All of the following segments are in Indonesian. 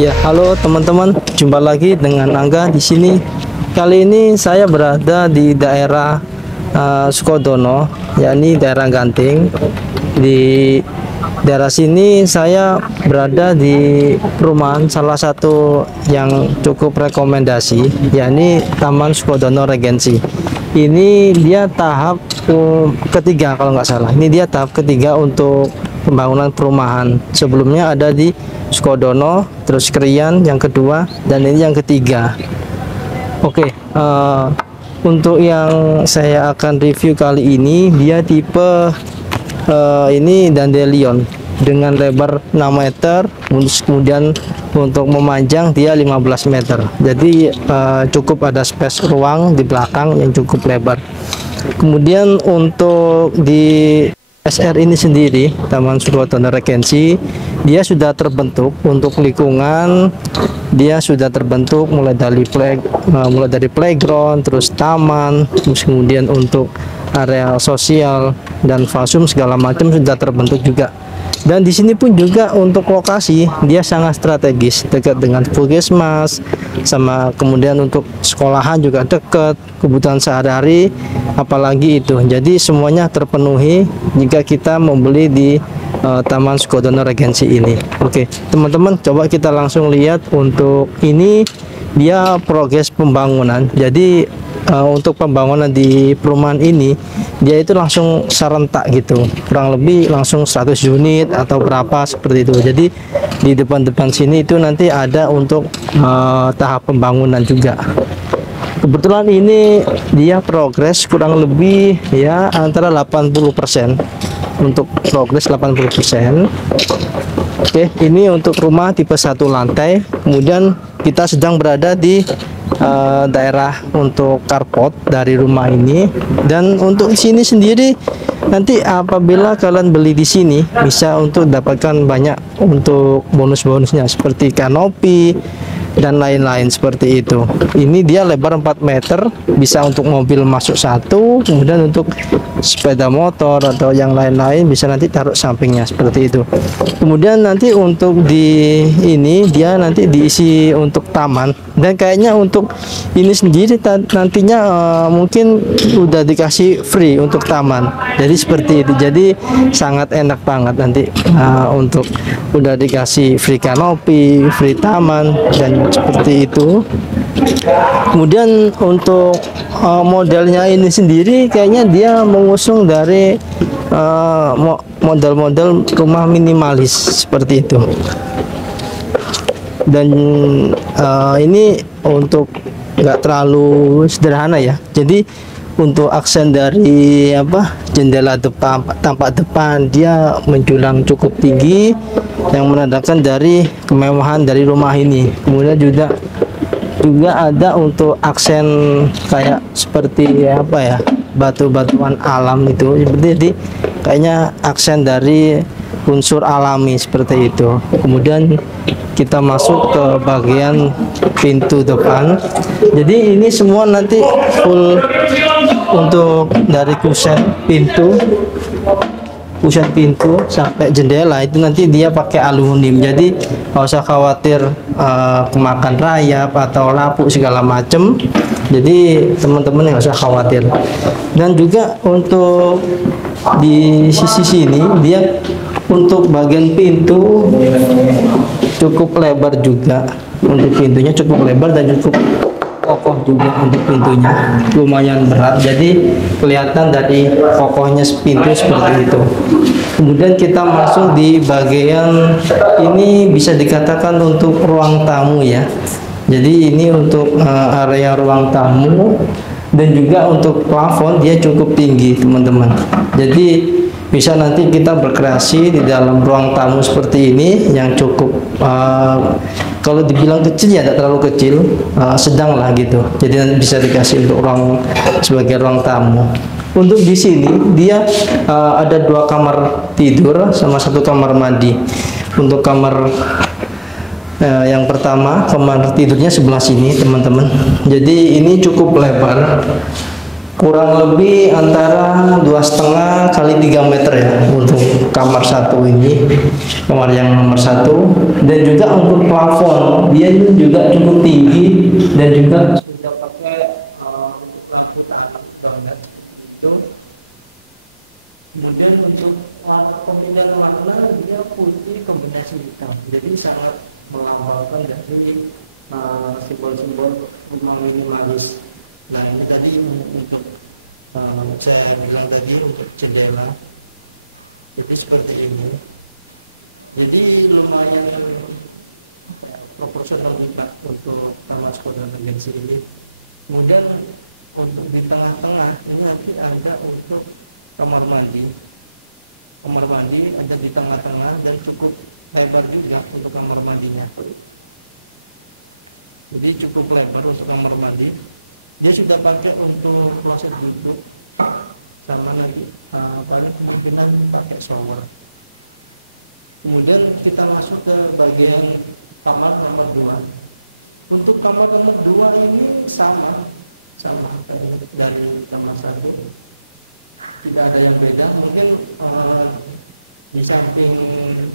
Ya, halo teman-teman, jumpa lagi dengan Angga di sini. Kali ini saya berada di daerah Sukodono, yakni daerah Ganting. Di daerah sini saya berada di perumahan salah satu yang cukup rekomendasi, yakni Taman Sukodono Regency. Ini dia tahap ketiga kalau nggak salah. Ini dia tahap ketiga untuk pembangunan perumahan. Sebelumnya ada di Sukodono, terus Krian yang kedua, dan ini yang ketiga. Oke, untuk yang saya akan review kali ini, dia tipe ini Dandelion dengan lebar 6 meter, kemudian untuk memanjang dia 15 meter. Jadi cukup ada space ruang di belakang yang cukup lebar. Kemudian untuk di SR ini sendiri, Taman Sukodono Regency, dia sudah terbentuk untuk lingkungan. Dia sudah terbentuk mulai dari playground, terus taman, terus kemudian untuk area sosial dan fasum segala macam sudah terbentuk juga. Dan di sini pun juga untuk lokasi dia sangat strategis, dekat dengan puskesmas, sama kemudian untuk sekolahan juga dekat, kebutuhan sehari-hari apalagi itu. Jadi semuanya terpenuhi jika kita membeli di Taman Sukodono Regency ini. Oke, teman-teman, coba kita langsung lihat untuk ini dia progres pembangunan. Jadi untuk pembangunan di perumahan ini dia itu langsung serentak gitu, kurang lebih langsung 100 unit atau berapa seperti itu. Jadi di depan-depan sini itu nanti ada untuk tahap pembangunan juga. Kebetulan ini dia progres kurang lebih ya antara 80%, untuk progres 80%. Oke, ini untuk rumah tipe 1 lantai. Kemudian kita sedang berada di daerah untuk carport dari rumah ini. Dan untuk sini sendiri nanti apabila kalian beli di sini bisa untuk dapatkan banyak untuk bonus-bonusnya seperti kanopi dan lain-lain seperti itu. Ini dia lebar 4 meter, bisa untuk mobil masuk satu, kemudian untuk sepeda motor atau yang lain-lain bisa nanti taruh sampingnya seperti itu. Kemudian nanti untuk di ini dia nanti diisi untuk taman, dan kayaknya untuk ini sendiri nantinya mungkin udah dikasih free untuk taman. Jadi seperti itu. Jadi sangat enak banget nanti untuk udah dikasih free kanopi, free taman, dan seperti itu. Kemudian untuk modelnya ini sendiri kayaknya dia mengusung dari model-model rumah minimalis seperti itu. Dan ini untuk nggak terlalu sederhana ya. Jadi untuk aksen dari jendela depan, tampak depan dia menjulang cukup tinggi yang menandakan dari kemewahan dari rumah ini. Kemudian juga ada untuk aksen kayak seperti batu-batuan alam itu, jadi kayaknya aksen dari unsur alami seperti itu. Kemudian kita masuk ke bagian pintu depan. Jadi ini semua nanti full untuk dari kusen pintu sampai jendela itu nanti dia pakai aluminium. Jadi nggak usah khawatir kemakan rayap atau lapuk segala macem. Jadi teman-teman nggak usah khawatir. Dan juga untuk di sisi sini dia untuk bagian pintu cukup lebar juga. Untuk pintunya cukup lebar dan cukup kokoh juga untuk pintunya, lumayan berat, jadi kelihatan dari kokohnya pintu seperti itu. Kemudian kita masuk di bagian ini, bisa dikatakan untuk ruang tamu ya. Jadi ini untuk area ruang tamu, dan juga untuk plafon dia cukup tinggi teman-teman. Jadi bisa nanti kita berkreasi di dalam ruang tamu seperti ini yang cukup kalau dibilang kecil ya tidak terlalu kecil, sedang lah gitu. Jadi nanti bisa dikasih untuk ruang sebagai ruang tamu. Untuk di sini dia ada 2 kamar tidur sama 1 kamar mandi. Untuk kamar yang pertama, kamar tidurnya sebelah sini teman-teman. Jadi ini cukup lebar. kurang lebih antara 2,5 kali 3 meter ya untuk kamar satu ini, kamar yang nomor satu. Dan juga untuk plafon dia ini juga cukup tinggi dan juga sudah pakai untuk lampu tanam udah ngeliat seperti itu. Kemudian untuk pemilihan warna dia putih kombinasi hitam, jadi sangat melambangkan dari simbol-simbol rumah minimalis. Nah ini tadi untuk saya bilang tadi untuk jendela, jadi seperti ini. Jadi lumayan apa ya, proporsional juga untuk kamar Skoda Legacy ini. Kemudian untuk di tengah-tengah ini nanti ada untuk kamar mandi. Kamar mandi ada di tengah-tengah dan cukup lebar juga untuk kamar mandinya. Jadi cukup lebar untuk kamar mandi. Dia sudah pakai untuk kloset duduk sama nanti paling kemungkinan pakai shower. Kemudian kita masuk ke bagian kamar nomor 2. Untuk kamar nomor 2 ini sama kayak dari kamar 1, tidak ada yang beda. Mungkin di samping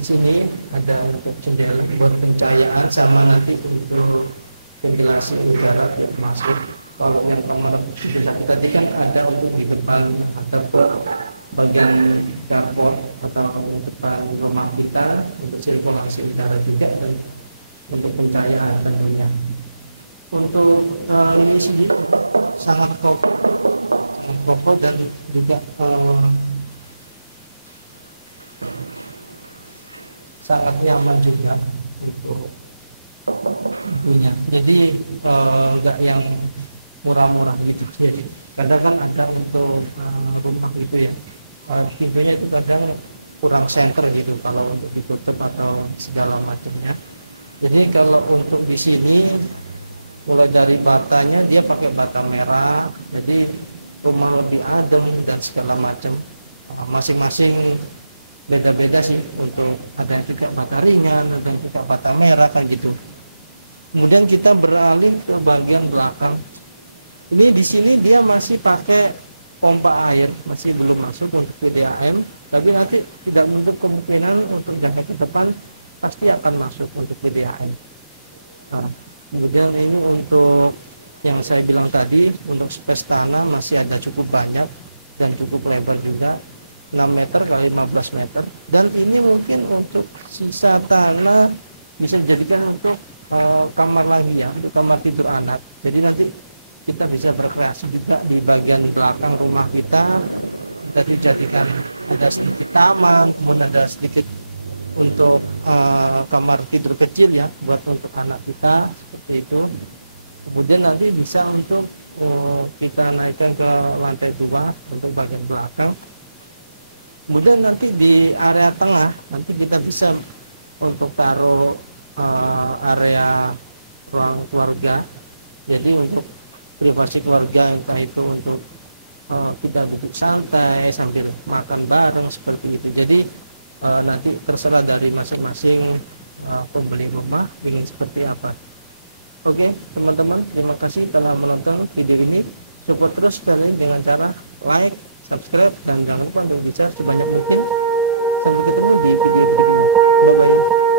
sini ada untuk jendela buat pencahayaan sama nanti untuk ventilasi udara yang masuk. Kalau yang kamar jendela tadi kan ada untuk di depan menghadap ke bagian carport atau depan rumah kita untuk sirkulasi udara juga dan untuk pencahayaan tentunya. Untuk ini sendiri sangat kokoh dan juga sangat nyaman juga untuk punya. Jadi enggak yang murah-murah gitu. Jadi kadang kan ada untuk rumah gitu ya, pintunya itu kadang kurang center gitu kalau untuk ditutup atau segala macamnya. Jadi kalau untuk di sini mulai dari batanya dia pakai bata merah, jadi rumah lebih adem dan segala macam. Masing-masing beda-beda sih, untuk ada yang juga bata ringan, ada yang juga bata merah kan gitu. Kemudian kita beralih ke bagian belakang. Ini di sini dia masih pakai pompa air, masih belum masuk untuk PDAM, tapi nanti tidak untuk kemungkinan untuk jangka ke depan pasti akan masuk untuk PDAM. Nah, kemudian ini untuk yang saya bilang tadi, untuk space tanah masih ada cukup banyak dan cukup lebar juga, 6 meter kali 15 meter. Dan ini mungkin untuk sisa tanah bisa dijadikan untuk kamar lagi ya, untuk kamar tidur anak. Jadi nanti kita bisa berkreasi juga di bagian belakang rumah kita. Tadi jadikan ada sedikit taman, kemudian ada sedikit untuk kamar tidur kecil ya, buat untuk anak kita seperti itu. Kemudian nanti bisa untuk kita naikkan ke lantai 2 untuk bagian belakang. Kemudian nanti di area tengah nanti kita bisa untuk taruh area ruang keluarga. Jadi untuk privasi keluarga, entah itu untuk kita duduk santai sambil makan bareng seperti itu. Jadi nanti terserah dari masing-masing pembeli rumah ingin seperti apa. Oke teman-teman, terima kasih telah menonton video ini. Support terus channel ini dengan cara like, subscribe, dan jangan lupa untuk bisa sebanyak mungkin. Sampai ketemu di video berikutnya. Bye bye.